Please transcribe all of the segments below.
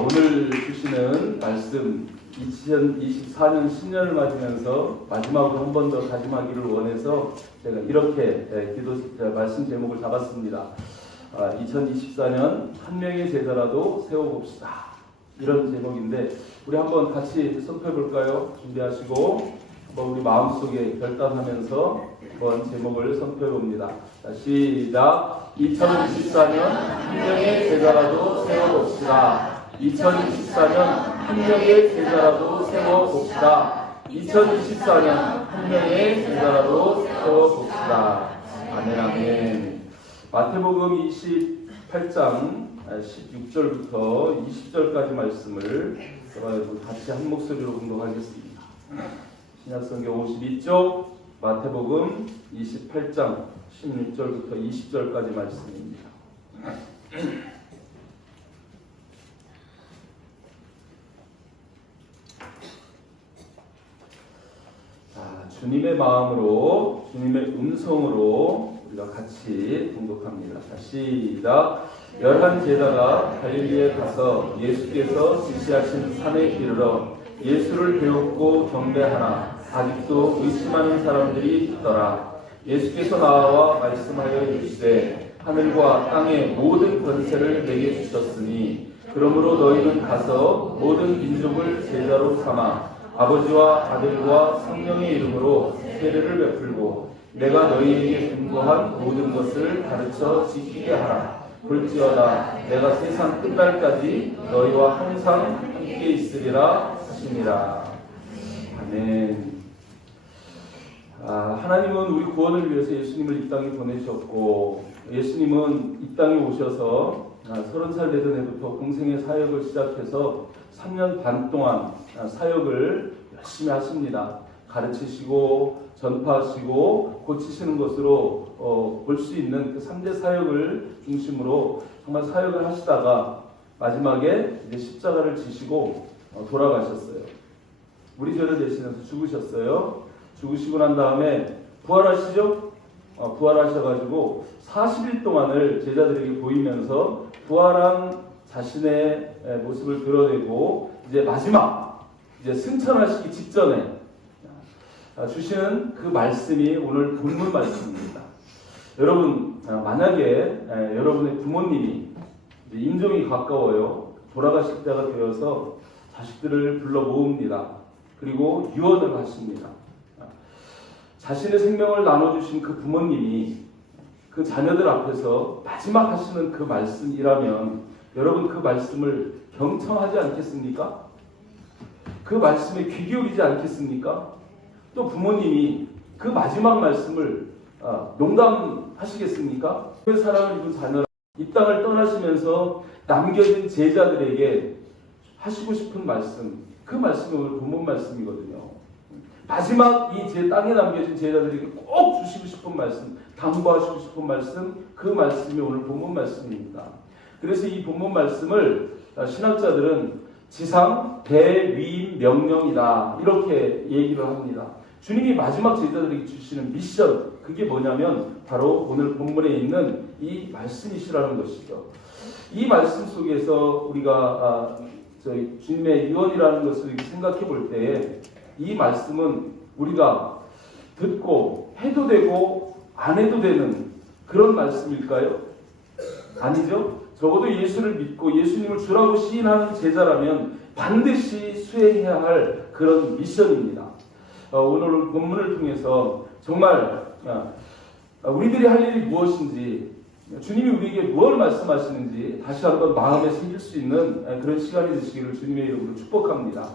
오늘 주시는 말씀 2024년 신년을 맞으면서 마지막으로 한 번 더 다짐하기를 원해서 제가 이렇게 말씀 제목을 잡았습니다. 2024년 한 명의 제자라도 세워봅시다. 이런 제목인데 우리 한번 같이 선포해볼까요? 준비하시고 한번 우리 마음속에 결단하면서 한번 제목을 선포해봅니다. 자, 시작! 2024년 한 명의 제자라도 세워봅시다. 2024년 한 명의 제자라도 세워봅시다. 2024년 한 명의 제자라도 세워봅시다. 아멘, 아멘. 마태복음 28장 16절부터 20절까지 말씀을 같이 한 목소리로 공독하겠습니다. 신약성경 52쪽 마태복음 28장 16절부터 20절까지 말씀입니다. 주님의 마음으로, 주님의 음성으로 우리가 같이 공독합니다. 자, 시작! 11 제자가 갈릴리에 가서 예수께서 지시하신 산에 이르러 예수를 배웠고 경배하나 아직도 의심하는 사람들이 있더라. 예수께서 나와 말씀하여 이르시되 하늘과 땅의 모든 권세를 내게 주셨으니 그러므로 너희는 가서 모든 민족을 제자로 삼아 아버지와 아들과 성령의 이름으로 세례를 베풀고 내가 너희에게 분부한 모든 것을 가르쳐 지키게 하라. 볼지어다 내가 세상 끝날까지 너희와 항상 함께 있으리라 하시니라. 아멘. 하나님은 우리 구원을 위해서 예수님을 이 땅에 보내셨고 예수님은 이 땅에 오셔서 30살 되던 해부터 공생의 사역을 시작해서 3년 반 동안 사역을 열심히 하십니다. 가르치시고 전파하시고 고치시는 것으로 볼 수 있는 그 3대 사역을 중심으로 정말 사역을 하시다가 마지막에 이제 십자가를 지시고 돌아가셨어요. 우리 죄를 대신해서 죽으셨어요. 죽으시고 난 다음에 부활하시죠? 부활하셔가지고 40일 동안을 제자들에게 보이면서 부활한 자신의 모습을 드러내고 이제 마지막 이제 승천하시기 직전에 주시는 그 말씀이 오늘 본문 말씀입니다. 여러분 만약에 여러분의 부모님이 이제 임종이 가까워요. 돌아가실 때가 되어서 자식들을 불러 모읍니다. 그리고 유언을 하십니다. 자신의 생명을 나눠주신 그 부모님이 그 자녀들 앞에서 마지막 하시는 그 말씀이라면 여러분 그 말씀을 경청하지 않겠습니까? 그 말씀에 귀 기울이지 않겠습니까? 또 부모님이 그 마지막 말씀을 농담하시겠습니까? 그 사랑을 입은 자녀 이 땅을 떠나시면서 남겨진 제자들에게 하시고 싶은 말씀, 그 말씀이 오늘 본문 말씀이거든요. 마지막 이 제 땅에 남겨진 제자들에게 꼭 주시고 싶은 말씀, 당부하시고 싶은 말씀, 그 말씀이 오늘 본문 말씀입니다. 그래서 이 본문 말씀을 신학자들은 지상 대위임 명령이다 이렇게 얘기를 합니다. 주님이 마지막 제자들에게 주시는 미션, 그게 뭐냐면 바로 오늘 본문에 있는 이 말씀이시라는 것이죠. 이 말씀 속에서 우리가 저희 주님의 유언이라는 것을 생각해 볼 때에 이 말씀은 우리가 듣고 해도 되고 안 해도 되는 그런 말씀일까요? 아니죠. 적어도 예수를 믿고 예수님을 주라고 시인하는 제자라면 반드시 수행해야 할 그런 미션입니다. 오늘 본문을 통해서 정말 우리들이 할 일이 무엇인지 주님이 우리에게 무엇을 말씀하시는지 다시 한번 마음에 새길 수 있는 그런 시간이 되시기를 주님의 이름으로 축복합니다.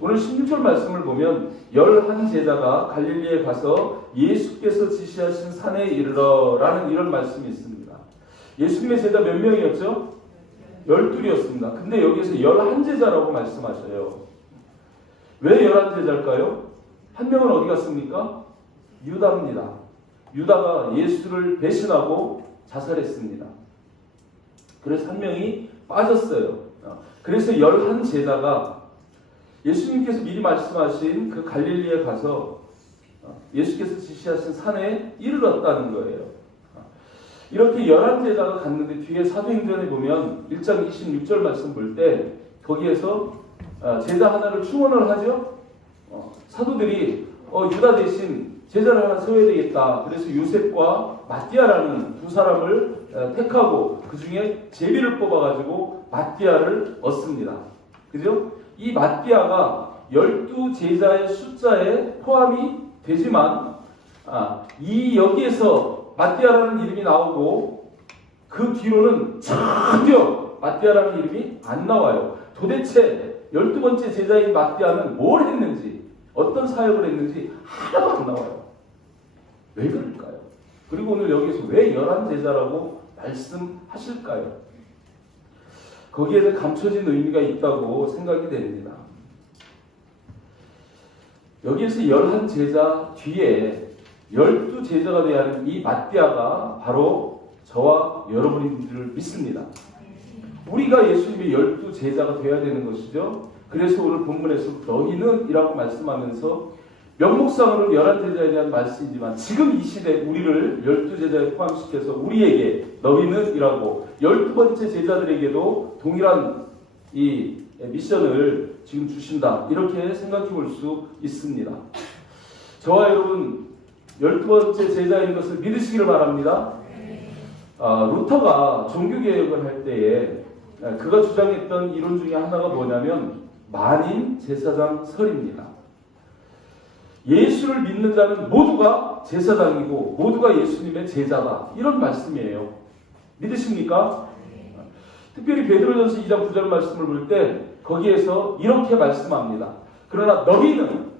오늘 16절 말씀을 보면 11 제자가 갈릴리에 가서 예수께서 지시하신 산에 이르러 라는 이런 말씀이 있습니다. 예수님의 제자 몇 명이었죠? 12이었습니다. 근데 여기서 11 제자라고 말씀하셔요. 왜 11 제자일까요? 한 명은 어디 갔습니까? 유다입니다. 유다가 예수를 배신하고 자살했습니다. 그래서 한 명이 빠졌어요. 그래서 11 제자가 예수님께서 미리 말씀하신 그 갈릴리에 가서 예수께서 지시하신 산에 이르렀다는 거예요. 이렇게 11제자가 갔는데 뒤에 사도행전에 보면 1장 26절 말씀 볼 때 거기에서 제자 하나를 충원을 하죠. 사도들이 유다 대신 제자를 하나 세워야 되겠다. 그래서 요셉과 마띠아라는 두 사람을 택하고 그 중에 제비를 뽑아가지고 마띠아를 얻습니다. 그죠? 이 마띠아가 12제자의 숫자에 포함이 되지만 여기에서 마띠아라는 이름이 나오고 그 뒤로는 전혀 마띠아라는 이름이 안 나와요. 도대체 12번째 제자인 마띠아는 뭘 했는지, 어떤 사역을 했는지 하나도 안 나와요. 왜 그럴까요? 그리고 오늘 여기서 왜 11제자라고 말씀하실까요? 거기에는 감춰진 의미가 있다고 생각이 됩니다. 여기에서 11제자 뒤에 12제자가 되어야 하는 이 마띠아가 바로 저와 여러분들을 믿습니다. 우리가 예수님의 12제자가 되어야 되는 것이죠. 그래서 오늘 본문에서 너희는 이라고 말씀하면서 명목상으로는 11제자에 대한 말씀이지만 지금 이 시대 우리를 12제자에 포함시켜서 우리에게 너희는 이라고 12번째 제자들에게도 동일한 이 미션을 지금 주신다. 이렇게 생각해 볼 수 있습니다. 저와 여러분 12번째 제자인 것을 믿으시기를 바랍니다. 루터가 종교개혁을 할 때에 그가 주장했던 이론 중에 하나가 뭐냐면 만인 제사장 설입니다. 예수를 믿는 자는 모두가 제사장이고 모두가 예수님의 제자다. 이런 말씀이에요. 믿으십니까? 특별히 베드로전서 2장 9절 말씀을 볼 때 거기에서 이렇게 말씀합니다. 그러나 너희는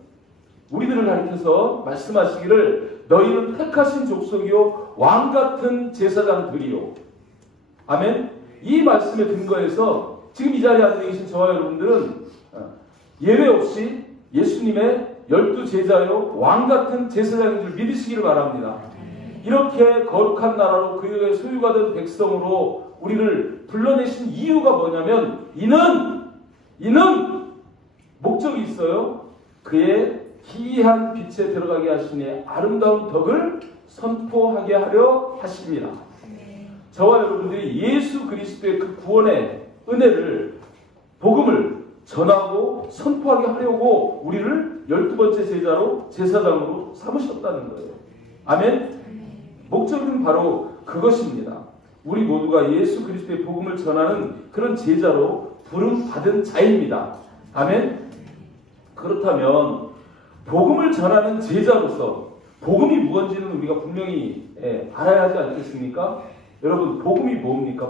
우리들을 가리켜서 말씀하시기를 너희는 택하신 족속이요 왕같은 제사장들이요. 아멘. 이 말씀에 근거해서 지금 이 자리에 앉아 계신 저와 여러분들은 예외 없이 예수님의 12제자요 왕같은 제사장인 줄 믿으시기를 바랍니다. 이렇게 거룩한 나라로 그의 소유가 된 백성으로 우리를 불러내신 이유가 뭐냐면 이는 목적이 있어요. 그의 기이한 빛에 들어가게 하시니 아름다운 덕을 선포하게 하려 하십니다. 저와 여러분들이 예수 그리스도의 그 구원의 은혜를 복음을 전하고 선포하게 하려고 우리를 12번째 제자로 제사장으로 삼으셨다는 거예요. 아멘. 목적은 바로 그것입니다. 우리 모두가 예수 그리스도의 복음을 전하는 그런 제자로 부름받은 자입니다. 아멘. 그렇다면 복음을 전하는 제자로서 복음이 무엇인지는 우리가 분명히 알아야 하지 않겠습니까? 여러분 복음이 뭡니까?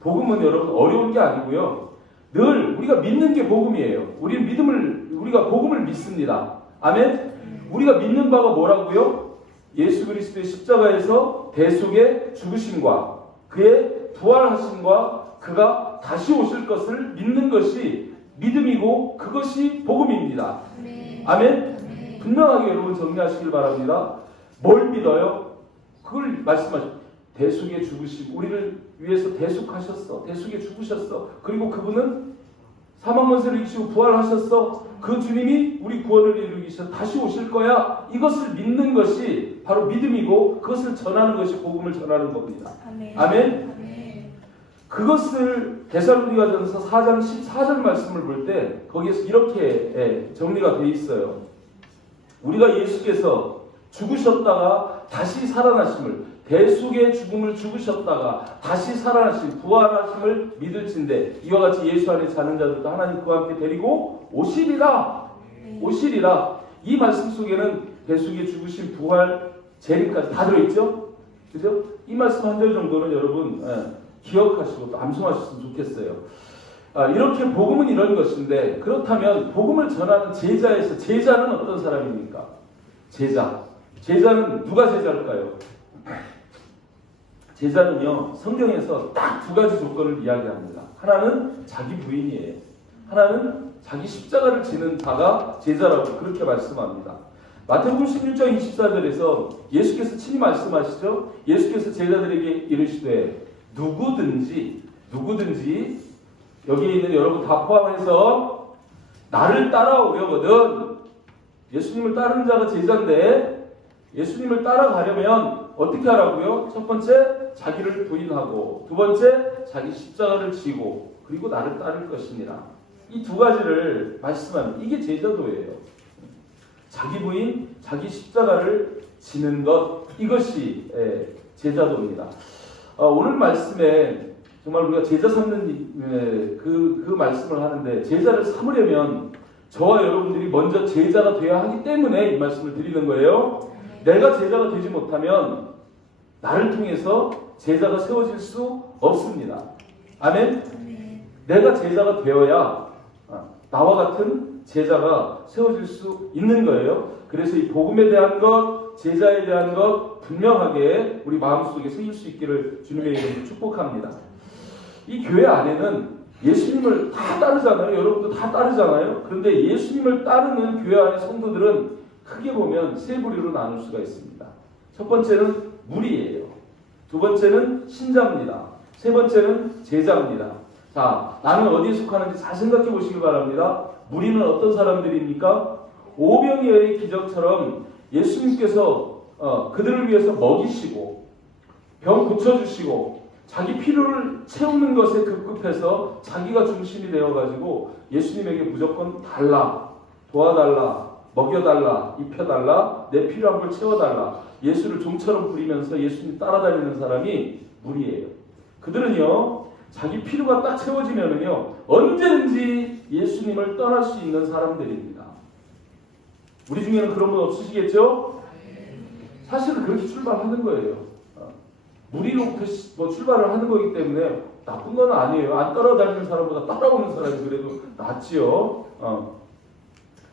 복음은 여러분 어려운 게 아니고요. 늘 우리가 믿는 게 복음이에요. 우리가 복음을 믿습니다. 아멘. 우리가 믿는 바가 뭐라고요? 예수 그리스도의 십자가에서 대속의 죽으심과 그의 부활하심과 그가 다시 오실 것을 믿는 것이 믿음이고 그것이 복음입니다. 아멘. 분명하게 여러분 정리하시길 바랍니다. 뭘 믿어요? 그걸 말씀하십시오. 대속의 죽으심, 우리를 위해서 대속하셨어. 대속에 죽으셨어. 그리고 그분은 사망 권세를 이기시고 부활하셨어. 그 주님이 우리 구원을 이루기 위해서 다시 오실 거야. 이것을 믿는 것이 바로 믿음이고 그것을 전하는 것이 복음을 전하는 겁니다. 아멘. 그것을 데살로니가전서 4장 14절 말씀을 볼 때 거기에서 이렇게 정리가 되어 있어요. 우리가 예수께서 죽으셨다가 다시 살아나심을, 대속의 죽음을 죽으셨다가 다시 살아나신 부활하심을 믿을진대 이와 같이 예수 안에 사는 자들도 하나님 그와 함께 데리고 오시리라. 이 말씀 속에는 대속의 죽으심, 부활, 재림까지 다 들어있죠. 그죠? 이 말씀 한 절 정도는 여러분 기억하시고 또 암송하셨으면 좋겠어요. 이렇게 복음은 이런 것인데, 그렇다면 복음을 전하는 제자는 어떤 사람입니까? 제자는 누가 제자일까요? 제자는요, 성경에서 딱 두 가지 조건을 이야기합니다. 하나는 자기 부인이에요. 하나는 자기 십자가를 지는 자가 제자라고 그렇게 말씀합니다. 마태복음 16장 24절에서 예수께서 친히 말씀하시죠. 예수께서 제자들에게 이르시되 누구든지 여기에 있는 여러분 다 포함해서 나를 따라오려거든, 예수님을 따르는 자가 제자인데 예수님을 따라가려면 어떻게 하라고요? 첫 번째, 자기를 부인하고, 두 번째, 자기 십자가를 지고, 그리고 나를 따를 것이니라. 이 두 가지를 말씀하는, 이게 제자도예요. 자기 부인, 자기 십자가를 지는 것, 이것이 제자도입니다. 오늘 말씀에 정말 우리가 제자 삼는 그 말씀을 하는데, 제자를 삼으려면 저와 여러분들이 먼저 제자가 되어야 하기 때문에 이 말씀을 드리는 거예요. 내가 제자가 되지 못하면 나를 통해서 제자가 세워질 수 없습니다. 아멘? 내가 제자가 되어야 나와 같은 제자가 세워질 수 있는 거예요. 그래서 이 복음에 대한 것, 제자에 대한 것 분명하게 우리 마음속에 새길 수 있기를 주님의 이름으로 축복합니다. 이 교회 안에는 예수님을 다 따르잖아요. 여러분도 다 따르잖아요. 그런데 예수님을 따르는 교회 안의 성도들은 크게 보면 세 부류로 나눌 수가 있습니다. 첫 번째는 무리예요. 두 번째는 신자입니다. 세 번째는 제자입니다. 자, 나는 어디에 속하는지 잘 생각해 보시기 바랍니다. 무리는 어떤 사람들입니까? 오병이어의 기적처럼 예수님께서 그들을 위해서 먹이시고 병 고쳐주시고 자기 필요를 채우는 것에 급급해서 자기가 중심이 되어가지고 예수님에게 무조건 달라, 도와달라, 먹여달라, 입혀달라, 내 필요한 걸 채워달라, 예수를 종처럼 부리면서 예수님 따라다니는 사람이 무리예요. 그들은요, 자기 필요가 딱 채워지면은요, 언제든지 예수님을 떠날 수 있는 사람들입니다. 우리 중에는 그런 분 없으시겠죠? 사실은 그렇게 출발하는 거예요. 무리로부터 출발을 하는 거기 때문에 나쁜 건 아니에요. 안 따라다니는 사람보다 따라오는 사람이 그래도 낫지요.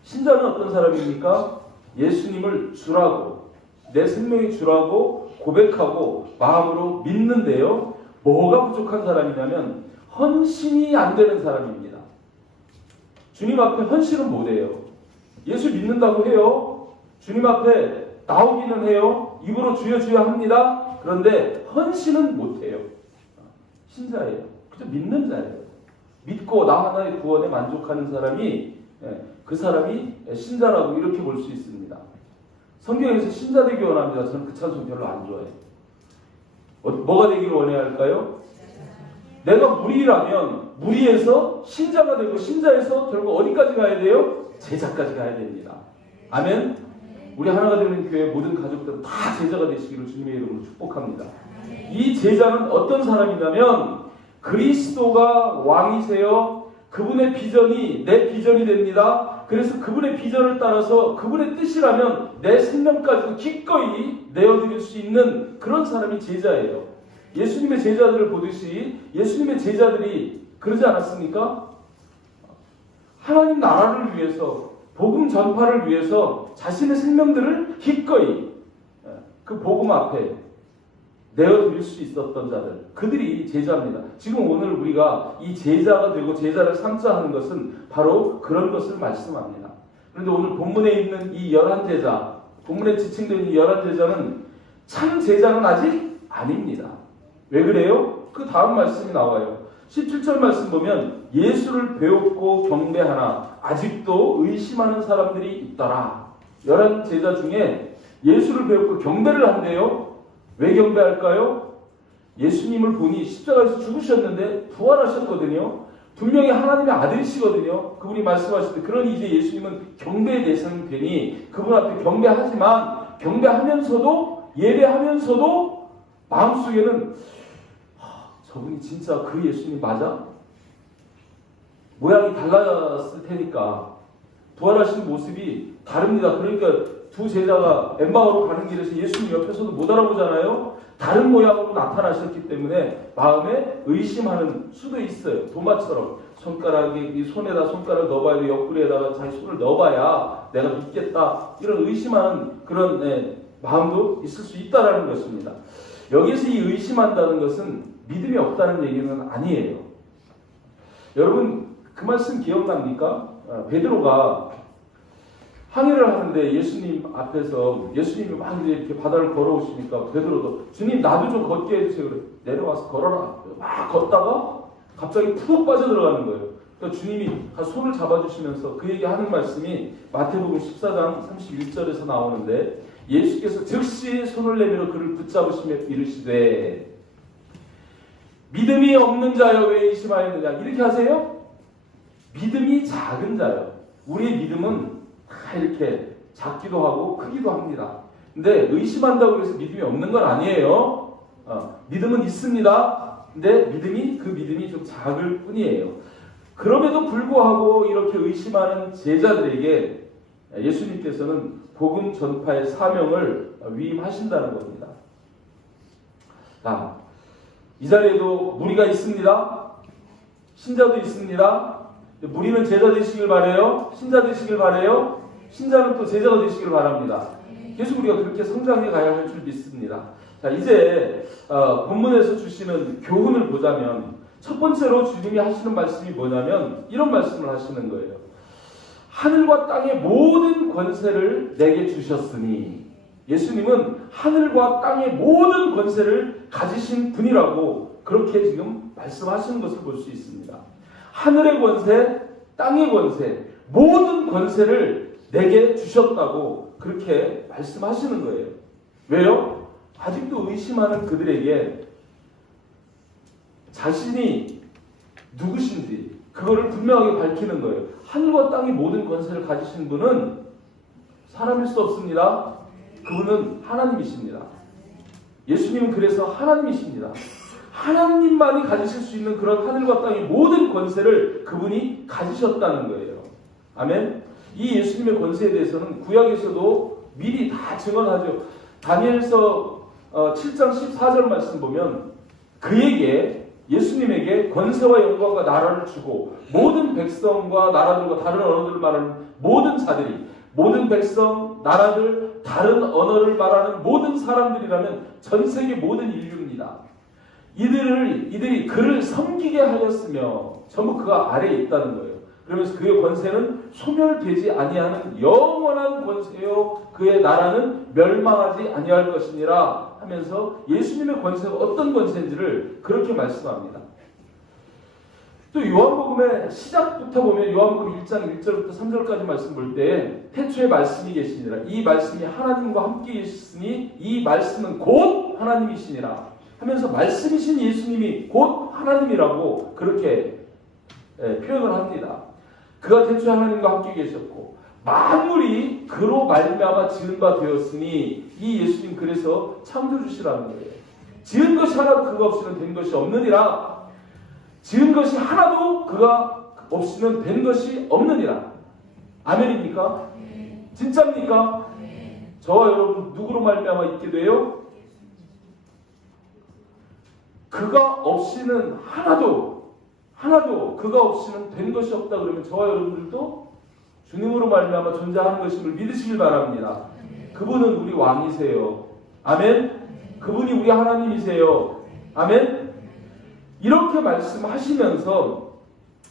신자는 어떤 사람입니까? 예수님을 주라고, 내 생명이 주라고 고백하고 마음으로 믿는데요. 뭐가 부족한 사람이냐면 헌신이 안 되는 사람입니다. 주님 앞에 헌신은 못해요. 예수 믿는다고 해요. 주님 앞에 나오기는 해요. 입으로 주여 주여 합니다. 그런데 헌신은 못해요. 신자예요. 그저 믿는 자예요. 믿고 나 하나의 구원에 만족하는 사람이, 그 사람이 신자라고 이렇게 볼 수 있습니다. 성경에서 신자 되기 원합니다. 저는 그 찬송 별로 안 좋아해요. 뭐가 되기를 원해야 할까요? 내가 무리라면 무리에서 신자가 되고, 신자에서 결국 어디까지 가야 돼요? 제자까지 가야 됩니다. 아멘. 우리 하나가 되는 교회 모든 가족들은 다 제자가 되시기를 주님의 이름으로 축복합니다. 이 제자는 어떤 사람이냐면 그리스도가 왕이세요. 그분의 비전이 내 비전이 됩니다. 그래서 그분의 비전을 따라서 그분의 뜻이라면 내 생명까지도 기꺼이 내어드릴 수 있는 그런 사람이 제자예요. 예수님의 제자들을 보듯이 예수님의 제자들이 그러지 않았습니까? 하나님 나라를 위해서, 복음 전파를 위해서 자신의 생명들을 기꺼이 그 복음 앞에 내어드릴 수 있었던 자들, 그들이 제자입니다. 지금 오늘 우리가 이 제자가 되고 제자를 삼자 하는 것은 바로 그런 것을 말씀합니다. 그런데 오늘 본문에 있는 이 11제자, 본문에 지칭된 이 11제자는 참 제자는 아직 아닙니다. 왜 그래요? 그 다음 말씀이 나와요. 17절 말씀 보면 예수를 배웠고 경배하나 아직도 의심하는 사람들이 있더라. 11제자 중에 예수를 배웠고 경배를 한대요. 왜 경배할까요? 예수님을 보니 십자가에서 죽으셨는데 부활하셨거든요. 분명히 하나님의 아들이시거든요. 그분이 말씀하실 때 그러니 이제 예수님은 경배의 대상이 되니 그분 앞에 경배하지만, 경배하면서도, 예배하면서도 마음속에는 저분이 진짜 그 예수님 맞아? 모양이 달랐을 테니까 부활하신 모습이 다릅니다. 그러니까 두 제자가 엠마오로 가는 길에서 예수님 옆에서도 못 알아보잖아요. 다른 모양으로 나타나셨기 때문에 마음에 의심하는 수도 있어요. 도마처럼 손가락에, 이 손에다 손가락을 넣어봐야 돼. 옆구리에다가 자기 손을 넣어봐야 내가 믿겠다. 이런 의심하는 그런 마음도 있을 수 있다라는 것입니다. 여기서 이 의심한다는 것은 믿음이 없다는 얘기는 아니에요. 여러분 그 말씀 기억납니까? 베드로가 항해를 하는데 예수님 앞에서 예수님이 막 이렇게 바다를 걸어오시니까 베드로도 주님 나도 좀 걷게 해주세요. 그래. 내려와서 걸어라. 막 걷다가 갑자기 푹 빠져들어가는 거예요. 그러니까 주님이 손을 잡아주시면서 그 얘기하는 말씀이 마태복음 14장 31절에서 나오는데 예수께서 즉시 손을 내밀어 그를 붙잡으시며 이르시되 믿음이 없는 자여 왜 의심하였느냐 이렇게 하세요? 믿음이 작은 자요. 우리의 믿음은 다 이렇게 작기도 하고 크기도 합니다. 근데 의심한다고 해서 믿음이 없는 건 아니에요. 믿음은 있습니다. 근데 그 믿음이 좀 작을 뿐이에요. 그럼에도 불구하고 이렇게 의심하는 제자들에게 예수님께서는 복음 전파의 사명을 위임하신다는 겁니다. 이 자리에도 무리가 있습니다. 신자도 있습니다. 무리는 제자 되시길 바라요. 신자 되시길 바라요. 신자는 또 제자가 되시길 바랍니다. 계속 우리가 그렇게 성장해 가야 할 줄 믿습니다. 자, 이제 본문에서 주시는 교훈을 보자면 첫 번째로 주님이 하시는 말씀이 뭐냐면 이런 말씀을 하시는 거예요. 하늘과 땅의 모든 권세를 내게 주셨으니 예수님은 하늘과 땅의 모든 권세를 가지신 분이라고 그렇게 지금 말씀하시는 것을 볼 수 있습니다. 하늘의 권세, 땅의 권세, 모든 권세를 내게 주셨다고 그렇게 말씀하시는 거예요. 왜요? 아직도 의심하는 그들에게 자신이 누구신지 그거를 분명하게 밝히는 거예요. 하늘과 땅의 모든 권세를 가지신 분은 사람일 수 없습니다. 그분은 하나님이십니다. 예수님은 그래서 하나님이십니다. 하나님만이 가지실 수 있는 그런 하늘과 땅의 모든 권세를 그분이 가지셨다는 거예요. 아멘. 이 예수님의 권세에 대해서는 구약에서도 미리 다 증언하죠. 다니엘서 7장 14절 말씀 보면 그에게 예수님에게 권세와 영광과 나라를 주고 모든 백성과 나라들과 다른 언어들을 말하는 모든 자들이 모든 백성, 나라들, 다른 언어를 말하는 모든 사람들이라면 전 세계 모든 인류입니다. 이들이 그를 섬기게 하였으며 전부 그가 아래에 있다는 거예요. 그러면서 그의 권세는 소멸되지 아니하는 영원한 권세요 그의 나라는 멸망하지 아니할 것이니라 하면서 예수님의 권세가 어떤 권세인지를 그렇게 말씀합니다. 또 요한복음의 시작부터 보면 요한복음 1장 1절부터 3절까지 말씀 볼 때 태초에 말씀이 계시니라 이 말씀이 하나님과 함께 계시으니 이 말씀은 곧 하나님이시니라 하면서 말씀이신 예수님이 곧 하나님이라고 그렇게 표현을 합니다. 그가 태초에 하나님과 함께 계셨고 만물이 그로 말미암아 지은 바 되었으니 이 예수님 그래서 창조주시라는 거예요. 지은 것이 하나도 그가 없이는 된 것이 없느니라. 지은 것이 하나도 그가 없이는 된 것이 없느니라. 아멘입니까? 진짜입니까? 저와 여러분 누구로 말미암아 있게 돼요? 그가 없이는 하나도 그가 없이는 된 것이 없다 그러면 저와 여러분들도 주님으로 말미암아 존재하는 것임을 믿으시길 바랍니다. 그분은 우리 왕이세요. 아멘. 그분이 우리 하나님이세요. 아멘. 이렇게 말씀하시면서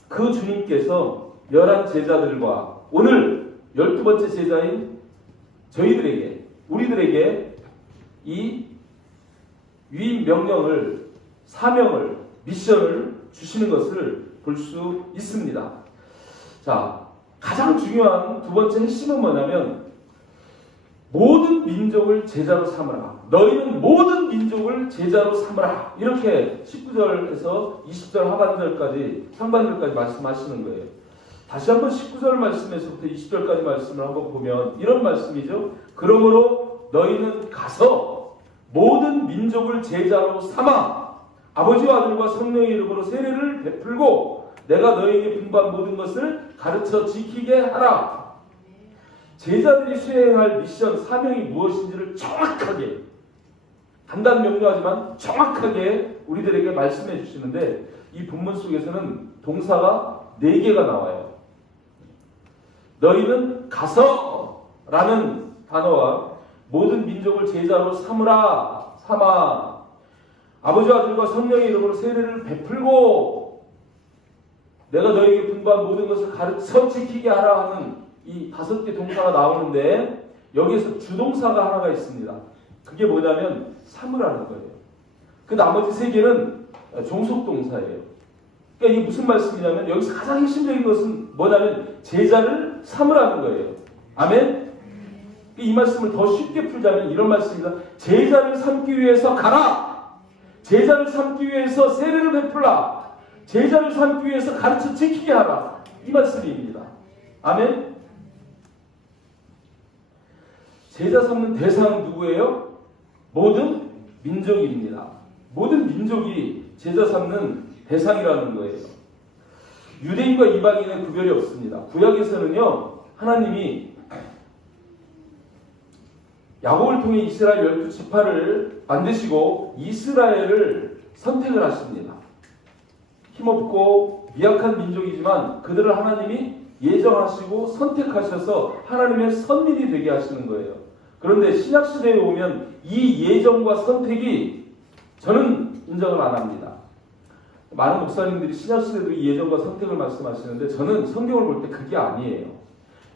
그 주님께서 11 제자들과 오늘 12번째 제자인 저희들에게 우리들에게 이 위임 명령을 사명을 미션을 주시는 것을 볼 수 있습니다. 자, 가장 중요한 두 번째 핵심은 뭐냐면 모든 민족을 제자로 삼으라. 너희는 모든 민족을 제자로 삼으라. 이렇게 19절에서 20절 하반절까지 상반절까지 말씀하시는 거예요. 다시 한번 19절 말씀에서부터 20절까지 말씀을 한번 보면 이런 말씀이죠. 그러므로 너희는 가서 모든 민족을 제자로 삼아 아버지와 아들과 성령의 이름으로 세례를 베풀고 내가 너희에게 분부한 모든 것을 가르쳐 지키게 하라. 제자들이 수행할 미션, 사명이 무엇인지를 정확하게 간단 명료하지만 정확하게 우리들에게 말씀해 주시는데 이 본문 속에서는 동사가 4개가 나와요. 너희는 가서 라는 단어와 모든 민족을 제자로 삼으라 삼아 아버지와 아들과 성령의 이름으로 세례를 베풀고 내가 너희에게 분부한 모든 것을 가르쳐 지키게 하라 하는 이 5개 동사가 나오는데 여기에서 주동사가 하나가 있습니다. 그게 뭐냐면 삼으라는 거예요. 그 나머지 3개는 종속동사예요. 그러니까 이게 무슨 말씀이냐면 여기서 가장 핵심적인 것은 뭐냐면 제자를 삼으라는 거예요. 아멘? 이 말씀을 더 쉽게 풀자면 이런 말씀입니다. 제자를 삼기 위해서 가라. 제자를 삼기 위해서 세례를 베풀라. 제자를 삼기 위해서 가르쳐 지키게 하라. 이 말씀입니다. 아멘. 제자 삼는 대상은 누구예요? 모든 민족입니다. 모든 민족이 제자 삼는 대상이라는 거예요. 유대인과 이방인의 구별이 없습니다. 구약에서는요, 하나님이 야곱을 통해 이스라엘 12지파를 만드시고 이스라엘을 선택을 하십니다. 힘없고 미약한 민족이지만 그들을 하나님이 예정하시고 선택하셔서 하나님의 선민이 되게 하시는 거예요. 그런데 신약시대에 오면 이 예정과 선택이 저는 인정을 안 합니다. 많은 목사님들이 신약시대도 이 예정과 선택을 말씀하시는데 저는 성경을 볼 때 그게 아니에요.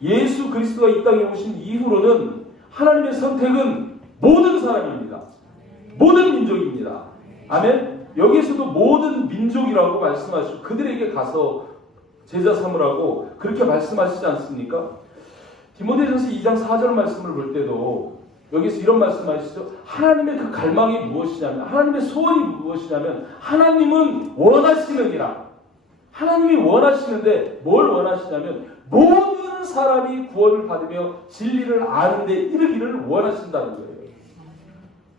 예수 그리스도가 이 땅에 오신 이후로는 하나님의 선택은 모든 사람입니다. 모든 민족입니다. 아멘. 여기에서도 모든 민족이라고 말씀하시고 그들에게 가서 제자 삼으라고 그렇게 말씀하시지 않습니까? 디모데전서 2장 4절 말씀을 볼 때도 여기서 이런 말씀하시죠. 하나님의 그 갈망이 무엇이냐면, 하나님의 소원이 무엇이냐면, 하나님은 원하시느니라. 하나님이 원하시는데 뭘 원하시냐면 모든 사람이 구원을 받으며 진리를 아는 데 이르기를 원하신다는 거예요.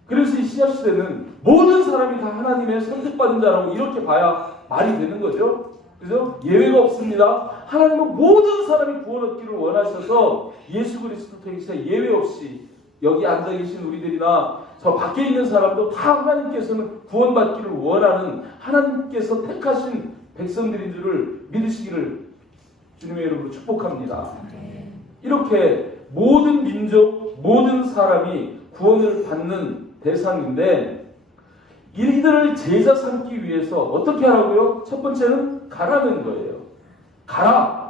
그래서 이 신약시대는 모든 사람이 다 하나님의 선택받은 자라고 이렇게 봐야 말이 되는 거죠. 그죠? 예외가 없습니다. 하나님은 모든 사람이 구원 얻기를 원하셔서 예수 그리스도 통해서 예외 없이 여기 앉아 계신 우리들이나 저 밖에 있는 사람도 다 하나님께서는 구원받기를 원하는 하나님께서 택하신 백성들인 줄을 믿으시기를 주님의 이름으로 축복합니다. 이렇게 모든 민족, 모든 사람이 구원을 받는 대상인데 이들을 제자 삼기 위해서 어떻게 하라고요? 첫 번째는 가라는 거예요. 가라.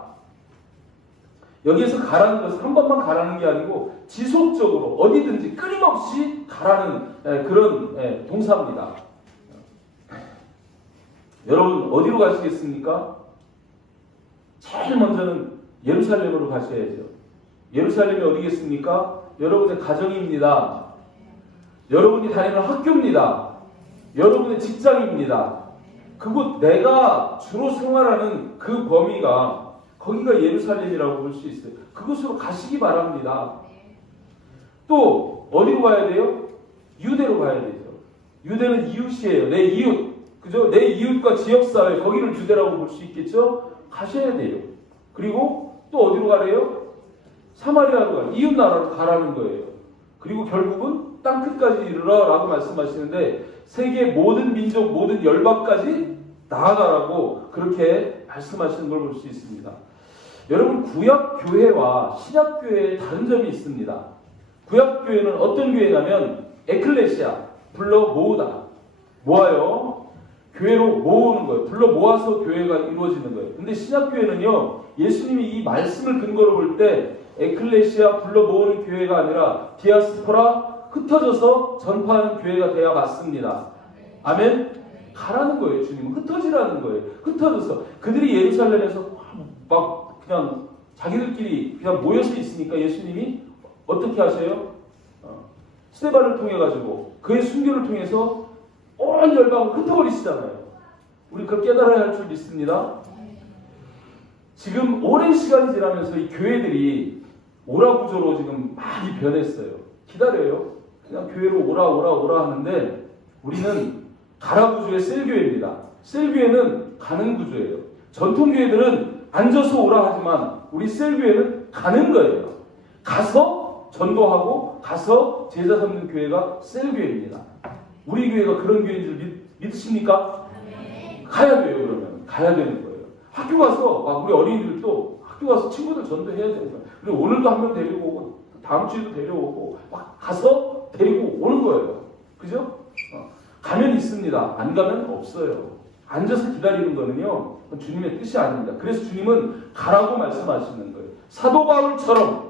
여기에서 가라는 것은 한 번만 가라는 게 아니고 지속적으로 어디든지 끊임없이 가라는 그런 동사입니다. 여러분 어디로 가시겠습니까? 제일 먼저는 예루살렘으로 가셔야죠. 예루살렘이 어디겠습니까? 여러분의 가정입니다. 여러분이 다니는 학교입니다. 여러분의 직장입니다. 그곳 내가 주로 생활하는 그 범위가 거기가 예루살렘이라고 볼 수 있어요. 그곳으로 가시기 바랍니다. 또 어디로 가야 돼요? 유대로 가야 되죠. 유대는 이웃이에요. 내 이웃. 그죠? 내 이웃과 지역사회 거기를 유대라고 볼 수 있겠죠? 가셔야 돼요. 그리고 또 어디로 가래요? 사마리아로 가요. 이웃 나라로 가라는 거예요. 그리고 결국은 땅 끝까지 이르러라고 말씀하시는데 세계 모든 민족 모든 열방까지 나아가라고 그렇게 말씀하시는 걸 볼 수 있습니다. 여러분 구약 교회와 신약 교회에 다른 점이 있습니다. 구약 교회는 어떤 교회냐면 에클레시아 불러 모으다 모아요. 교회로 모으는 거예요. 불러 모아서 교회가 이루어지는 거예요. 근데 신약 교회는요 예수님이 이 말씀을 근거로 볼 때 에클레시아 불러 모으는 교회가 아니라 디아스포라 흩어져서 전파하는 교회가 돼야 맞습니다. 아멘? 가라는 거예요. 주님은 흩어지라는 거예요. 흩어져서 그들이 예루살렘에서 막 그냥 자기들끼리 그냥 모여서 있으니까 예수님이 어떻게 하세요? 스데반을 통해 가지고 그의 순교를 통해서 온 열방을 흩어버리시잖아요. 우리 그걸 깨달아야 할 줄 믿습니다. 지금 오랜 시간이 지나면서 이 교회들이 오라구조로 지금 많이 변했어요. 기다려요. 그냥 교회로 오라 하는데 우리는 가라구조의 셀교회입니다. 셀교회는 가는 구조예요. 전통교회들은 앉아서 오라 하지만 우리 셀교회는 가는 거예요. 가서 전도하고 가서 제자 삼는 교회가 셀교회입니다. 우리 교회가 그런 교회인 줄 믿으십니까? 가야 돼요. 그러면 가야 되는 거예요. 학교 가서 막 우리 어린이들도 학교 가서 친구들 전도해야 됩니다. 그리고 오늘도 한 명 데리고 오고 다음 주에도 데려오고 막 가서 데리고 오는 거예요. 그죠? 가면 있습니다. 안 가면 없어요. 앉아서 기다리는 거는요 주님의 뜻이 아닙니다. 그래서 주님은 가라고 말씀하시는 거예요. 사도 바울처럼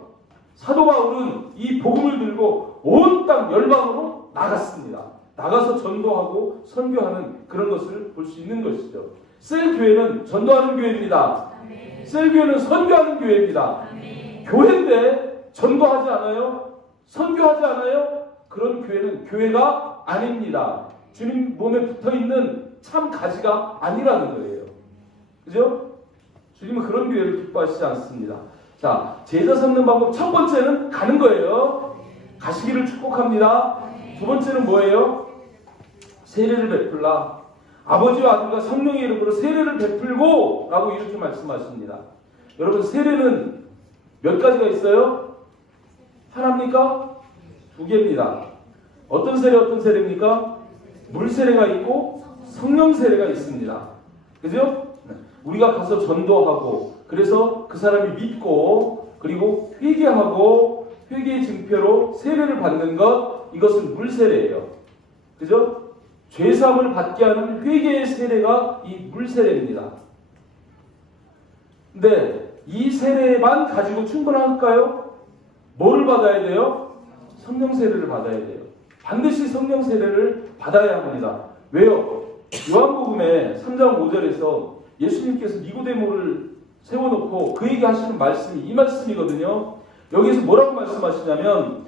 사도 바울은 이 복음을 들고 온 땅 열방으로 나갔습니다. 나가서 전도하고 선교하는 그런 것을 볼 수 있는 것이죠. 셀교회는 전도하는 교회입니다. 셀교회는 선교하는 교회입니다. 교회인데 전도하지 않아요? 선교하지 않아요? 그런 교회는 교회가 아닙니다. 주님 몸에 붙어있는 참 가지가 아니라는 거예요. 그죠? 주님은 그런 교회를 기뻐하시지 않습니다. 자, 제자 삼는 방법 첫 번째는 가는 거예요. 가시기를 축복합니다. 두 번째는 뭐예요? 세례를 베풀라. 아버지와 아들과 성령의 이름으로 세례를 베풀고 라고 이렇게 말씀하십니다. 여러분, 세례는 몇 가지가 있어요? 하나입니까? 두 개입니다. 어떤 세례입니까? 물 세례가 있고 성령 세례가 있습니다. 그죠? 우리가 가서 전도하고 그래서 그 사람이 믿고 그리고 회개하고 회개의 증표로 세례를 받는 것, 이것은 물 세례예요. 그죠? 죄사함을 받게 하는 회개의 세례가 이 물 세례입니다. 근데 이 세례만 가지고 충분할까요? 뭐를 받아야 돼요? 성령 세례를 받아야 돼요. 반드시 성령 세례를 받아야 합니다. 왜요? 요한복음의 3장 5절에서 예수님께서 니고데모를 세워놓고 그에게 하시는 말씀이 이 말씀이거든요. 여기서 뭐라고 말씀하시냐면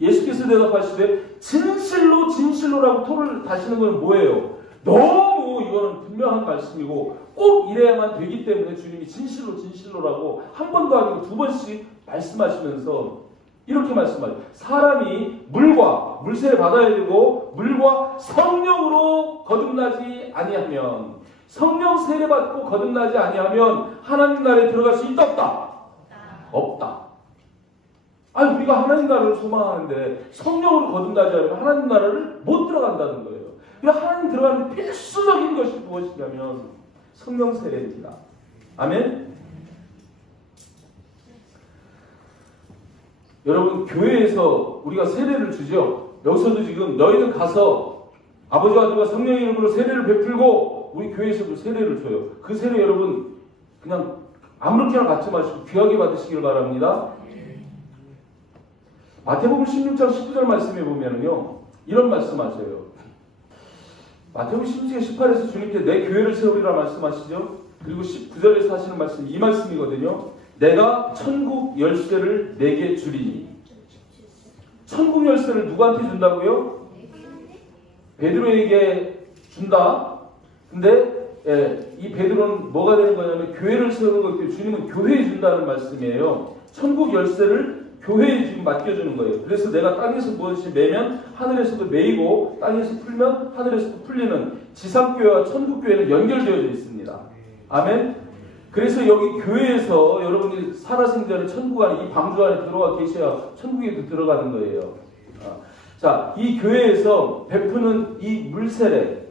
예수께서 대답하시되 진실로 진실로라고 토를 다시는 건 뭐예요? 너무 이거는 분명한 말씀이고 꼭 이래야만 되기 때문에 주님이 진실로 진실로라고 한 번도 아니고 두 번씩 말씀하시면서 이렇게 말씀하죠. 사람이 물과 물세례 받아야 되고 물과 성령으로 거듭나지 아니하면, 성령 세례 받고 거듭나지 아니하면 하나님 나라에 들어갈 수 있다 없다? 없다. 아니, 우리가 하나님 나라를 소망하는데 성령으로 거듭나지 않으면 하나님 나라를 못 들어간다는 거예요. 그러니까 하나님 들어가는데 필수적인 것이 무엇이냐면 성령 세례입니다. 아멘? 여러분, 교회에서 우리가 세례를 주죠. 여기서도 지금 너희는 가서 아버지와 아들과 성령의 이름으로 세례를 베풀고, 우리 교회에서도 세례를 줘요. 그 세례 여러분 그냥 아무렇게나 받지 마시고 귀하게 받으시길 바랍니다. 마태복음 16장 19절 말씀에 보면은요, 이런 말씀하셔요. 마태복음 16장 18에서 주님께 내 교회를 세우리라 말씀하시죠. 그리고 19절에서 하시는 말씀이 이 말씀이거든요. 내가 천국 열쇠를 내게 주리니. 천국 열쇠를 누구한테 준다고요? 베드로에게 준다. 근데 이 베드로는 뭐가 되는 거냐면 교회를 세우는 거기 때문에 주님은 교회에 준다는 말씀이에요. 천국 열쇠를 교회에 지금 맡겨주는 거예요. 그래서 내가 땅에서 무엇이 매면 하늘에서도 매이고 땅에서 풀면 하늘에서도 풀리는 지상교회와 천국교회는 연결되어져 있습니다. 아멘? 그래서 여기 교회에서 여러분이 살아생전에 천국 안에, 이 방주 안에 들어와 계셔야 천국에도 들어가는 거예요. 자, 이 교회에서 베푸는 이 물세례,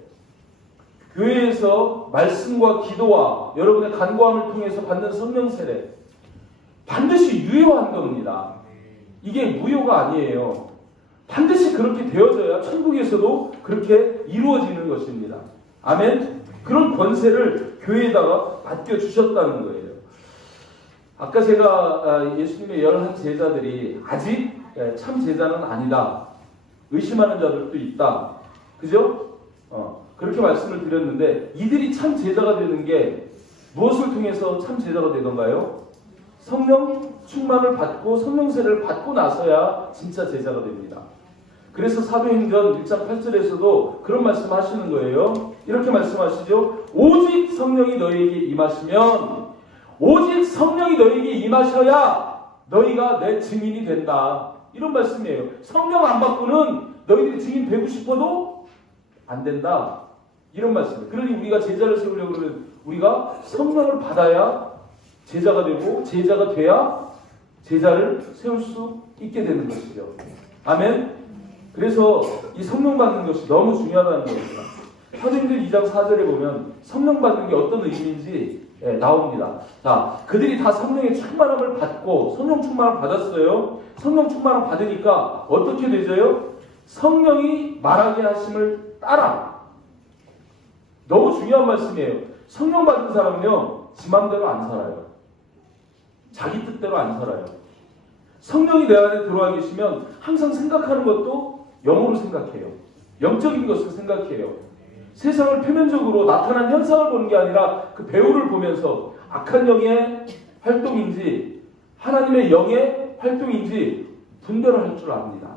교회에서 말씀과 기도와 여러분의 간구함을 통해서 받는 성령 세례, 반드시 유효한 겁니다. 이게 무효가 아니에요. 반드시 그렇게 되어져야 천국에서도 그렇게 이루어지는 것입니다. 아멘? 그런 권세를 교회에다가 맡겨주셨다는 거예요. 아까 제가 예수님의 11 제자들이 아직 참 제자는 아니다, 의심하는 자들도 있다, 그죠? 그렇게 말씀을 드렸는데, 이들이 참 제자가 되는 게 무엇을 통해서 참 제자가 되던가요? 성령 충만을 받고 성령 세례를 받고 나서야 진짜 제자가 됩니다. 그래서 사도행전 1장 8절에서도 그런 말씀 하시는 거예요. 이렇게 말씀하시죠. 오직 성령이 너희에게 임하시면, 오직 성령이 너희에게 임하셔야 너희가 내 증인이 된다. 이런 말씀이에요. 성령 안 받고는 너희들이 증인 되고 싶어도 안 된다. 이런 말씀이에요. 그러니 우리가 제자를 세우려고 그러면 우리가 성령을 받아야 제자가 되고, 제자가 돼야 제자를 세울 수 있게 되는 것이죠. 아멘? 그래서 이 성령 받는 것이 너무 중요하다는 겁니다. 사도행전 2장 4절에 보면 성령 받는 게 어떤 의미인지 나옵니다. 자, 그들이 다 성령의 충만함을 받고, 성령 충만함을 받았어요. 성령 충만함을 받으니까 어떻게 되져요? 성령이 말하게 하심을 따라. 너무 중요한 말씀이에요. 성령 받은 사람은요, 지 맘대로 안 살아요. 자기 뜻대로 안 살아요. 성령이 내 안에 들어와 계시면 항상 생각하는 것도 영으로 생각해요. 영적인 것을 생각해요. 세상을 표면적으로 나타난 현상을 보는 게 아니라 그 배우를 보면서 악한 영의 활동인지 하나님의 영의 활동인지 분별을 할 줄 압니다.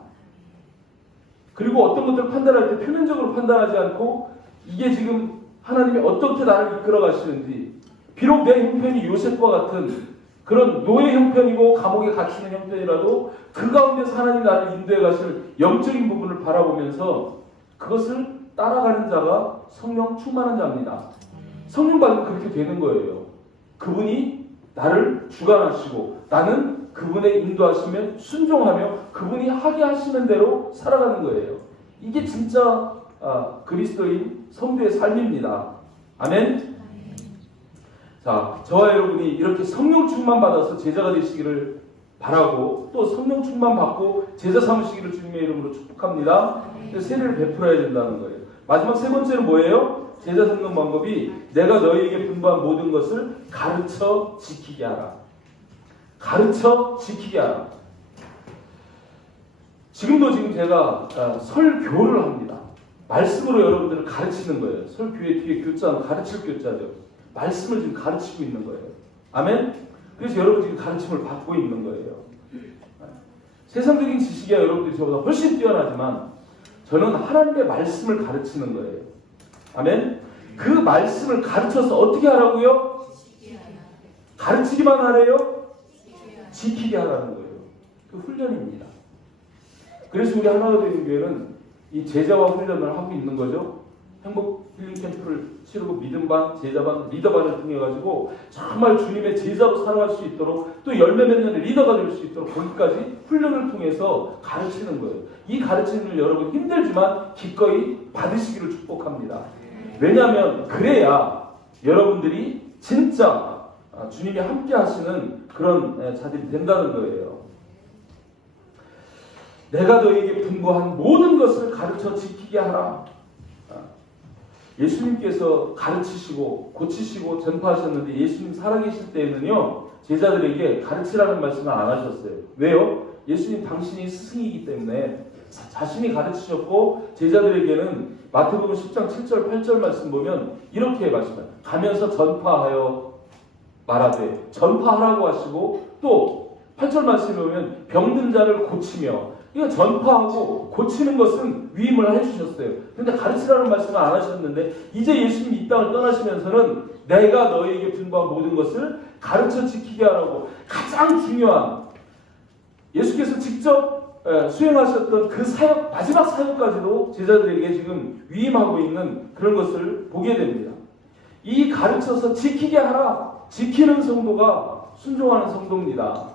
그리고 어떤 것들을 판단할 때 표면적으로 판단하지 않고 이게 지금 하나님이 어떻게 나를 이끌어 가시는지, 비록 내 형편이 요셉과 같은 그런 노예 형편이고 감옥에 갇히는 형편이라도 그 가운데서 하나님 나를 인도해 가실 영적인 부분을 바라보면서 그것을 따라가는 자가 성령 충만한 자입니다. 성령 받으면 그렇게 되는 거예요. 그분이 나를 주관하시고 나는 그분의 인도하시면 순종하며 그분이 하게 하시는 대로 살아가는 거예요. 이게 진짜 그리스도인 성도의 삶입니다. 아멘. 자, 저와 여러분이 이렇게 성령 충만 받아서 제자가 되시기를 바라고 또 성령 충만 받고 제자 삼으시기를 주님의 이름으로 축복합니다. 세례를 베풀어야 된다는 거예요. 마지막 세 번째는 뭐예요? 제자 삼는 방법이 내가 너희에게 분부한 모든 것을 가르쳐 지키게 하라. 가르쳐 지키게 하라. 지금 제가 설교를 합니다. 말씀으로 여러분들을 가르치는 거예요. 설교의 뒤에 교자는 가르칠 교자죠. 말씀을 지금 가르치고 있는 거예요. 아멘? 그래서 여러분 지금 가르침을 받고 있는 거예요. 세상적인 지식이야 여러분들이 저보다 훨씬 뛰어나지만 저는 하나님의 말씀을 가르치는 거예요. 아멘? 그 말씀을 가르쳐서 어떻게 하라고요? 가르치기만 하래요? 지키게 하라는 거예요. 그 훈련입니다. 그래서 우리 하나가 되는 교회는 이 제자와 훈련을 하고 있는 거죠. 행복 힐링 캠프를 치르고 믿음반, 제자반, 리더반을 통해 가지고 정말 주님의 제자로 살아갈 수 있도록 또 열매 맺는 리더가 될 수 있도록 거기까지 훈련을 통해서 가르치는 거예요. 이 가르치는 일 여러분 힘들지만 기꺼이 받으시기를 축복합니다. 왜냐하면 그래야 여러분들이 진짜 주님이 함께 하시는 그런 자들이 된다는 거예요. 내가 너에게 분부한 모든 것을 가르쳐 지키게 하라. 예수님께서 가르치시고 고치시고 전파하셨는데 예수님 살아계실 때에는요 제자들에게 가르치라는 말씀을 안 하셨어요. 왜요? 예수님 당신이 스승이기 때문에 자신이 가르치셨고 제자들에게는 마태복음 10장 7절 8절 말씀 보면 이렇게 말씀해요. 가면서 전파하여 말하되 전파하라고 하시고 또 8절 말씀에 보면 병든 자를 고치며 이거 전파하고 고치는 것은 위임을 해주셨어요. 근데 가르치라는 말씀을 안 하셨는데 이제 예수님이 이 땅을 떠나시면서는 내가 너희에게 분부한 모든 것을 가르쳐 지키게 하라고 가장 중요한 예수께서 직접 수행하셨던 그 사역, 마지막 사역까지도 제자들에게 지금 위임하고 있는 그런 것을 보게 됩니다. 이 가르쳐서 지키게 하라. 지키는 성도가 순종하는 성도입니다.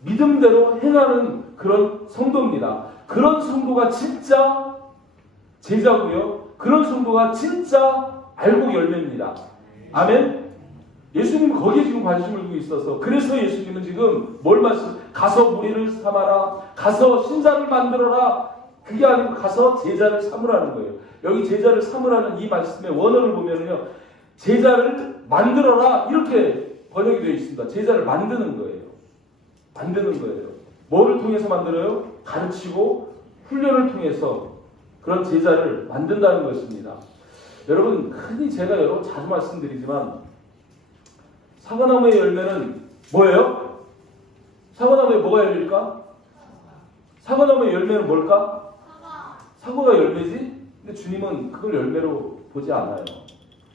믿음대로 행하는 그런 성도입니다. 그런 성도가 진짜 제자고요. 그런 성도가 진짜 알고 열매입니다. 아멘? 예수님은 거기에 지금 관심을 두고 있어서 그래서 예수님은 지금 뭘 말씀? 가서 무리를 삼아라. 가서 신자를 만들어라. 그게 아니고 가서 제자를 삼으라는 거예요. 여기 제자를 삼으라는 이 말씀의 원어를 보면요. 제자를 만들어라. 이렇게 번역이 되어 있습니다. 제자를 만드는 거예요. 만드는 거예요. 뭐를 통해서 만들어요? 가르치고 훈련을 통해서 그런 제자를 만든다는 것입니다. 여러분 흔히 제가 여러분 자주 말씀드리지만 사과나무의 열매는 뭐예요? 사과나무에 뭐가 열릴까? 사과나무의 열매는 뭘까? 사과가 열매지? 근데 주님은 그걸 열매로 보지 않아요.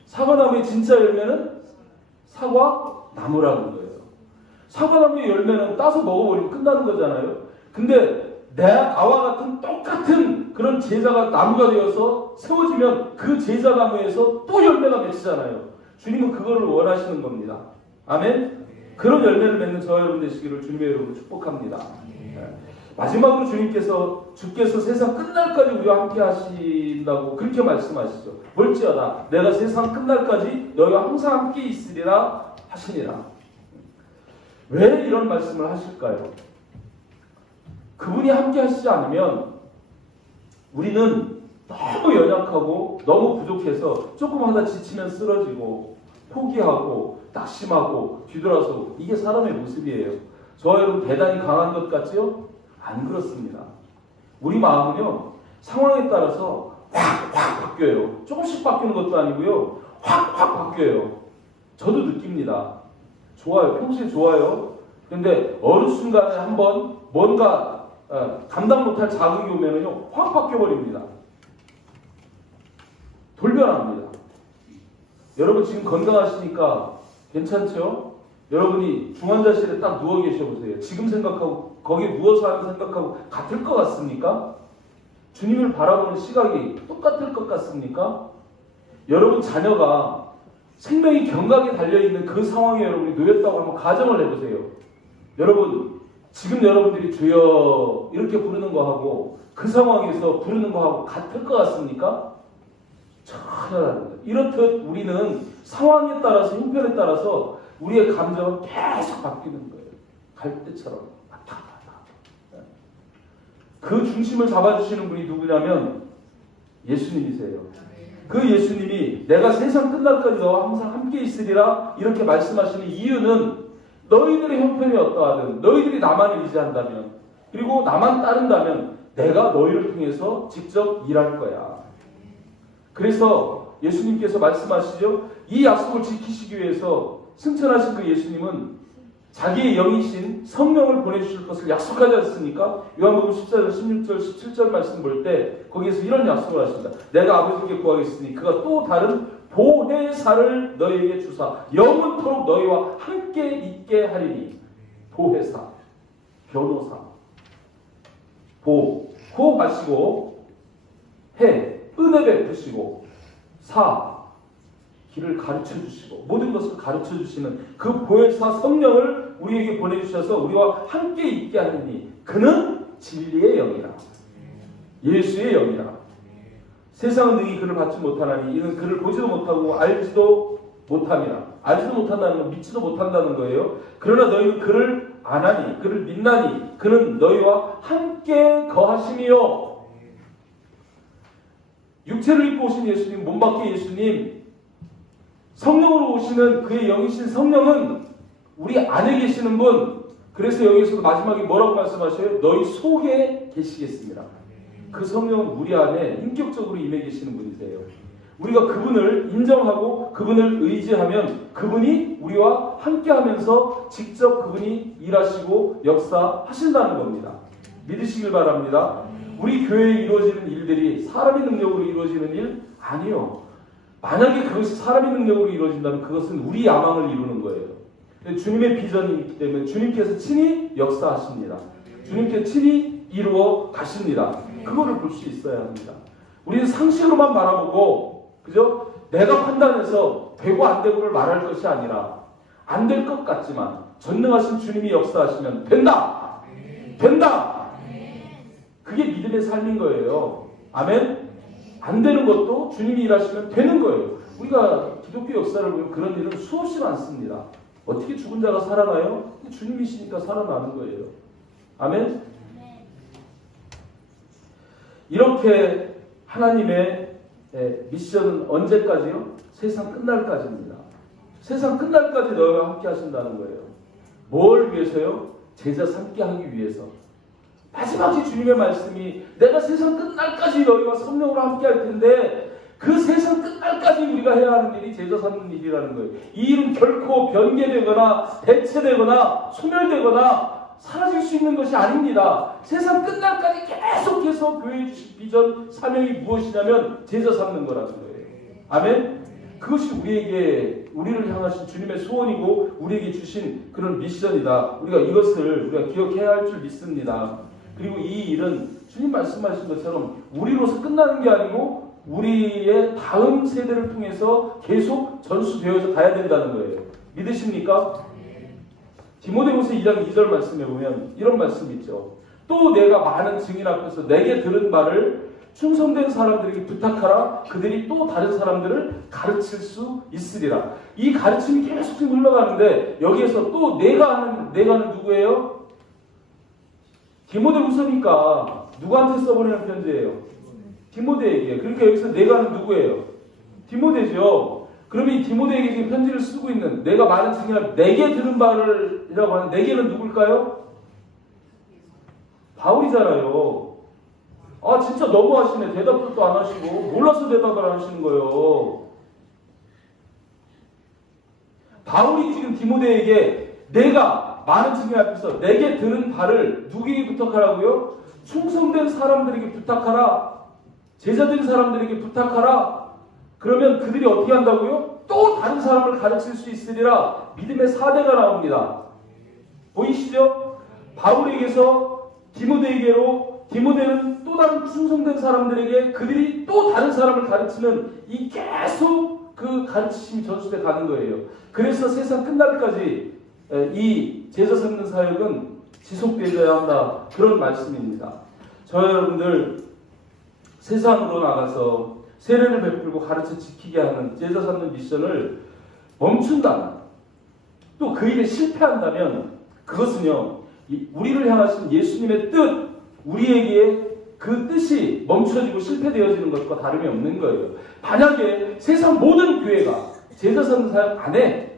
사과나무의 진짜 열매는 사과나무라는 거예요. 사과나무의 열매는 따서 먹어버리면 끝나는 거잖아요. 근데 나와 같은 똑같은 그런 제자가 나무가 되어서 세워지면 그 제자 나무에서 또 열매가 맺히잖아요. 주님은 그거를 원하시는 겁니다. 아멘? 그런 열매를 맺는 저와 여러분 되시기를 주님의 이름으로 축복합니다. 마지막으로 주께서 세상 끝날까지 우리와 함께 하신다고 그렇게 말씀하시죠. 볼지어다 내가 세상 끝날까지 너희와 항상 함께 있으리라 하시니라. 왜 이런 말씀을 하실까요? 그분이 함께 하시지 않으면 우리는 너무 연약하고 너무 부족해서 조금 하다 지치면 쓰러지고 포기하고 낙심하고 뒤돌아서고 이게 사람의 모습이에요. 저와 여러분 대단히 강한 것 같지요? 안 그렇습니다. 우리 마음은요 상황에 따라서 확 바뀌어요. 조금씩 바뀌는 것도 아니고요 확 바뀌어요. 저도 느낍니다. 좋아요. 평소에 좋아요. 근데 어느 순간에 한번 뭔가 감당 못할 자극이 오면은요 확 바뀌어버립니다. 돌변합니다. 여러분 지금 건강하시니까 괜찮죠? 여러분이 중환자실에 딱 누워 계셔보세요. 지금 생각하고 거기에 누워서 하는 생각하고 같을 것 같습니까? 주님을 바라보는 시각이 똑같을 것 같습니까? 여러분 자녀가 생명이 경각에 달려있는 그 상황에 여러분이 놓였다고 한번 가정을 해보세요. 여러분 지금 여러분들이 주여 이렇게 부르는 거하고 그 상황에서 부르는 거하고 같을 것 같습니까? 전혀 다릅니다. 이렇듯 우리는 상황에 따라서 형편에 따라서 우리의 감정은 계속 바뀌는 거예요. 갈대처럼 왔다 갔다. 그 중심을 잡아주시는 분이 누구냐면 예수님이세요. 그 예수님이 내가 세상 끝날까지 너와 항상 함께 있으리라 이렇게 말씀하시는 이유는 너희들의 형편이 어떠하든 너희들이 나만 의지한다면 그리고 나만 따른다면 내가 너희를 통해서 직접 일할 거야. 그래서 예수님께서 말씀하시죠. 이 약속을 지키시기 위해서 승천하신 그 예수님은 자기의 영이신 성령을 보내주실 것을 약속하지 않습니까? 요한복음 14절, 16절, 17절 말씀 볼 때 거기에서 이런 약속을 하십니다. 내가 아버지께 구하겠으니 그가 또 다른 보혜사를 너희에게 주사 영원토록 너희와 함께 있게 하리니. 보혜사, 변호사. 보, 호흡하시고 해, 은혜 베푸시고 사, 길을 가르쳐 주시고 모든 것을 가르쳐 주시는 그 보혜사 성령을 우리에게 보내주셔서 우리와 함께 있게 하느니 그는 진리의 영이라. 예수의 영이라. 세상은 능히 그를 받지 못하나니 이는 그를 보지도 못하고 알지도 못함이라. 알지도 못한다는 건 믿지도 못한다는 거예요. 그러나 너희는 그를 아나니 그를 믿나니 그는 너희와 함께 거하심이요. 육체를 입고 오신 예수님, 몸밖에 예수님, 성령으로 오시는 그의 영이신 성령은 우리 안에 계시는 분. 그래서 여기서도 마지막에 뭐라고 말씀하셔요? 너희 속에 계시겠습니다. 그 성령은 우리 안에 인격적으로 임해 계시는 분이세요. 우리가 그분을 인정하고 그분을 의지하면 그분이 우리와 함께하면서 직접 그분이 일하시고 역사하신다는 겁니다. 믿으시길 바랍니다. 우리 교회에 이루어지는 일들이 사람의 능력으로 이루어지는 일 아니요. 만약에 그것이 사람의 능력으로 이루어진다면 그것은 우리 야망을 이루는 거예요. 주님의 비전이 있기 때문에 주님께서 친히 역사하십니다. 주님께서 친히 이루어 가십니다. 그거를 볼 수 있어야 합니다. 우리는 상식으로만 바라보고 그죠? 내가 판단해서 되고 안 되고를 말할 것이 아니라 안 될 것 같지만 전능하신 주님이 역사하시면 된다! 된다! 그게 믿음의 삶인 거예요. 아멘? 안 되는 것도 주님이 일하시면 되는 거예요. 우리가 기독교 역사를 보면 그런 일은 수없이 많습니다. 어떻게 죽은 자가 살아나요? 주님이시니까 살아나는 거예요. 아멘? 이렇게 하나님의 미션은 언제까지요? 세상 끝날까지입니다. 세상 끝날까지 너희와 함께 하신다는 거예요. 뭘 위해서요? 제자 삼게 하기 위해서. 마지막에 주님의 말씀이 내가 세상 끝날까지 너희와 성령으로 함께 할 텐데 그 세상 끝날까지 우리가 해야 하는 일이 제자 삼는 일이라는 거예요. 이 일은 결코 변개되거나 대체되거나 소멸되거나 사라질 수 있는 것이 아닙니다. 세상 끝날까지 계속해서 교회에 주신 비전, 사명이 무엇이냐면 제자 삼는 거라는 거예요. 아멘? 그것이 우리를 향하신 주님의 소원이고 우리에게 주신 그런 미션이다. 우리가 이것을 기억해야 할 줄 믿습니다. 그리고 이 일은 주님 말씀하신 것처럼 우리로서 끝나는 게 아니고 우리의 다음 세대를 통해서 계속 전수되어서 가야 된다는 거예요. 믿으십니까? 디모데후서 2장 2절 말씀에 보면 이런 말씀이 있죠. 또 내가 많은 증인 앞에서 내게 들은 말을 충성된 사람들에게 부탁하라. 그들이 또 다른 사람들을 가르칠 수 있으리라. 이 가르침이 계속 지금 흘러가는데 여기에서 또 내가는 누구예요? 디모데후서니까 누구한테 써보내는 편지예요? 디모데에게. 그러니까 여기서 내가는 누구예요? 디모데죠. 그러면 이 디모데에게 지금 편지를 쓰고 있는 내가 많은 증인을 내게 들은 바를이라고 하는 내게는 누굴까요? 바울이잖아요. 아 진짜 너무하시네. 대답도 안 하시고 몰라서 대답을 안 하시는 거예요. 바울이 지금 디모데에게 내가 내가 많은 증인 앞에서 내게 들은 바를 누구에게 부탁하라고요? 충성된 사람들에게 부탁하라. 제자된 사람들에게 부탁하라. 그러면 그들이 어떻게 한다고요? 또 다른 사람을 가르칠 수 있으리라. 믿음의 사대가 나옵니다. 보이시죠? 바울에게서 디모데에게로, 디모데는 또 다른 충성된 사람들에게 그들이 또 다른 사람을 가르치는 이 계속 그 가르치심이 전수돼 가는 거예요. 그래서 세상 끝날까지 이 제자 삼는 사역은 지속되어야 한다. 그런 말씀입니다. 저 여러분들 세상으로 나가서 세례를 베풀고 가르쳐 지키게 하는 제자 삼는 미션을 멈춘다면, 또 그 일에 실패한다면 그것은요, 우리를 향하신 예수님의 뜻, 우리에게 그 뜻이 멈춰지고 실패되어지는 것과 다름이 없는 거예요. 만약에 세상 모든 교회가 제자 삼는 사역 안 해,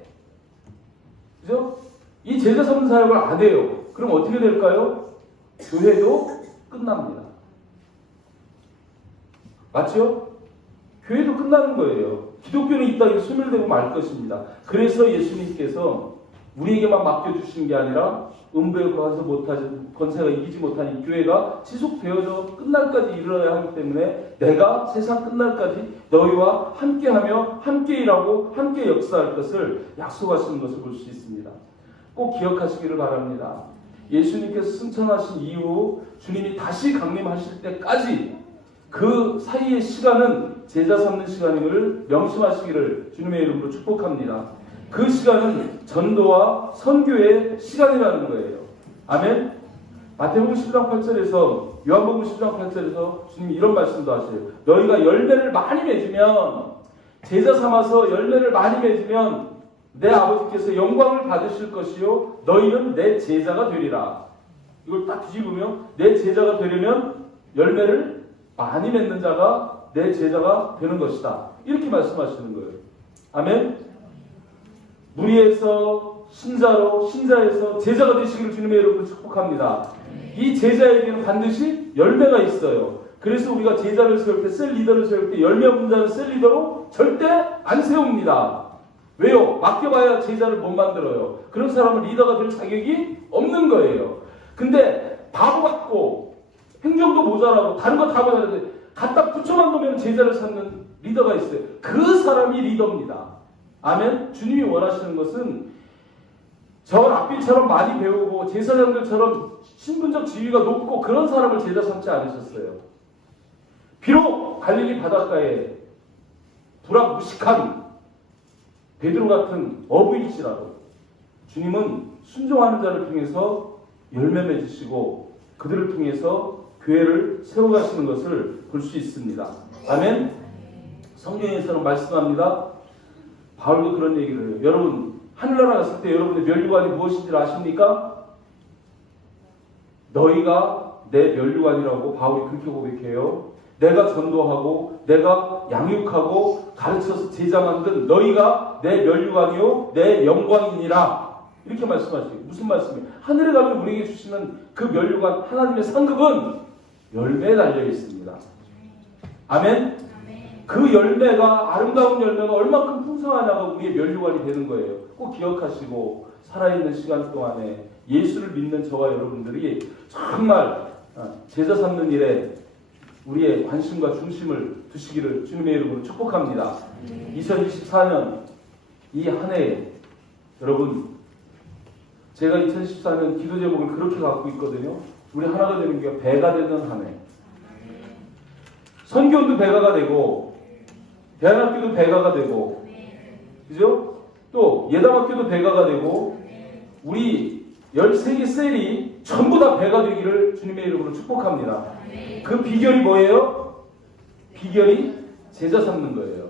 그죠? 이 제자 삼는 사역을 안 해요. 그럼 어떻게 될까요? 교회도 끝납니다. 맞죠? 교회도 끝나는 거예요. 기독교는 이 땅에 소멸되고 말 것입니다. 그래서 예수님께서 우리에게만 맡겨주신 게 아니라 음부에 가서 못하지, 권세가 이기지 못한 이 교회가 지속되어져 끝날까지 이르러야 하기 때문에 내가 세상 끝날까지 너희와 함께하며 함께 일하고 함께 역사할 것을 약속하시는 것을 볼 수 있습니다. 꼭 기억하시기를 바랍니다. 예수님께서 승천하신 이후 주님이 다시 강림하실 때까지 그 사이의 시간은 제자 삼는 시간임을 명심하시기를 주님의 이름으로 축복합니다. 그 시간은 전도와 선교의 시간이라는 거예요. 아멘. 마태복음 10장 8절에서, 요한복음 10장 8절에서 주님이 이런 말씀도 하세요. 너희가 열매를 많이 맺으면, 제자 삼아서 열매를 많이 맺으면 내 아버지께서 영광을 받으실 것이요 너희는 내 제자가 되리라. 이걸 딱 뒤집으면 내 제자가 되려면 열매를 많이 맺는 자가 내 제자가 되는 것이다. 이렇게 말씀하시는 거예요. 아멘. 무리에서 신자로, 신자에서 제자가 되시기를 주님의 이름으로 축복합니다. 이 제자에게는 반드시 열매가 있어요. 그래서 우리가 제자를 세울 때, 셀 리더를 세울 때 열매 없는 자는 셀 리더로 절대 안 세웁니다. 왜요? 맡겨봐야 제자를 못 만들어요. 그런 사람은 리더가 될 자격이 없는 거예요. 근데 바보 같고 행정도 모자라고 다른 거 다 모자라는데 갖다 붙여만 놓으면 제자를 찾는 리더가 있어요. 그 사람이 리더입니다. 아멘. 주님이 원하시는 것은 저 랍비처럼 많이 배우고 제사장들처럼 신분적 지위가 높고 그런 사람을 제자 삼지 않으셨어요. 비록 갈릴리 바닷가에 불합무식한 베드로 같은 어부일지라도 주님은 순종하는 자를 통해서 열매 맺으시고 그들을 통해서 교회를 세워가시는 것을 볼 수 있습니다. 아멘. 성경에서는 말씀합니다. 바울도 그런 얘기를 해요. 여러분, 하늘나라 갔을 때 여러분의 면류관이 무엇인지 아십니까? 너희가 내 면류관이라고 바울이 그렇게 고백해요. 내가 전도하고 내가 양육하고 가르쳐서 제자 만든 너희가 내 면류관이요 내 영광이니라. 이렇게 말씀하시죠. 무슨 말씀이에요? 하늘에 가면 우리에게 주시는 그 면류관, 하나님의 상급은 열매에 달려 있습니다. 아멘. 그 열매가, 아름다운 열매가 얼마큼 풍성하냐가 우리의 면류관이 되는 거예요. 꼭 기억하시고 살아있는 시간 동안에 예수를 믿는 저와 여러분들이 정말 제자 삼는 일에 우리의 관심과 중심을 두시기를 주님의 이름으로 축복합니다. 2024년 이 한 해에 여러분, 제가 2014년 기도 제목을 그렇게 갖고 있거든요. 우리 하나가 되는 게 배가 되는 한 해. 선교도 배가가 되고 대안학교도 배가가 되고, 그죠? 또 예담학교도 배가가 되고, 우리 13개 셀이 전부 다 배가 되기를 주님의 이름으로 축복합니다. 그 비결이 뭐예요? 비결이 제자 삼는 거예요.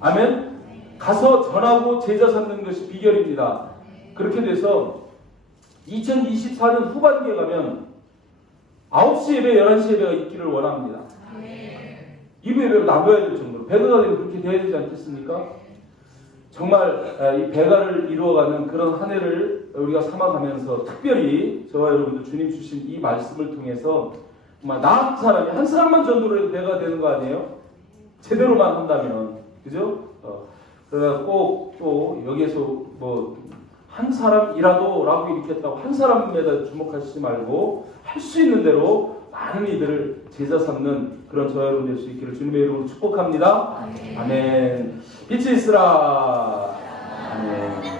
아멘? 가서 전하고 제자 삼는 것이 비결입니다. 그렇게 돼서 2024년 후반기에 가면 9시 예배, 11시 예배가 있기를 원합니다. 2부 예배로 나눠야 될 정도로 배가가 되면 그렇게 돼야 되지 않겠습니까? 정말 이 배가를 이루어가는 그런 한 해를 우리가 삼아가면서 특별히 저와 여러분들 주님 주신 이 말씀을 통해서 정말 나 한 사람이 한 사람만 전도를 해도 배가 되는 거 아니에요? 제대로만 한다면, 그죠? 그러나 꼭 또 여기에서 뭐 한 사람이라도 라고 이렇게 했다고 한 사람에다 주목하시지 말고 할 수 있는 대로 많은 이들을 제자 삼는 그런 저와 여러분 될 수 있기를 주님의 이름으로 축복합니다. 아멘. 빛이 있으라. 아멘.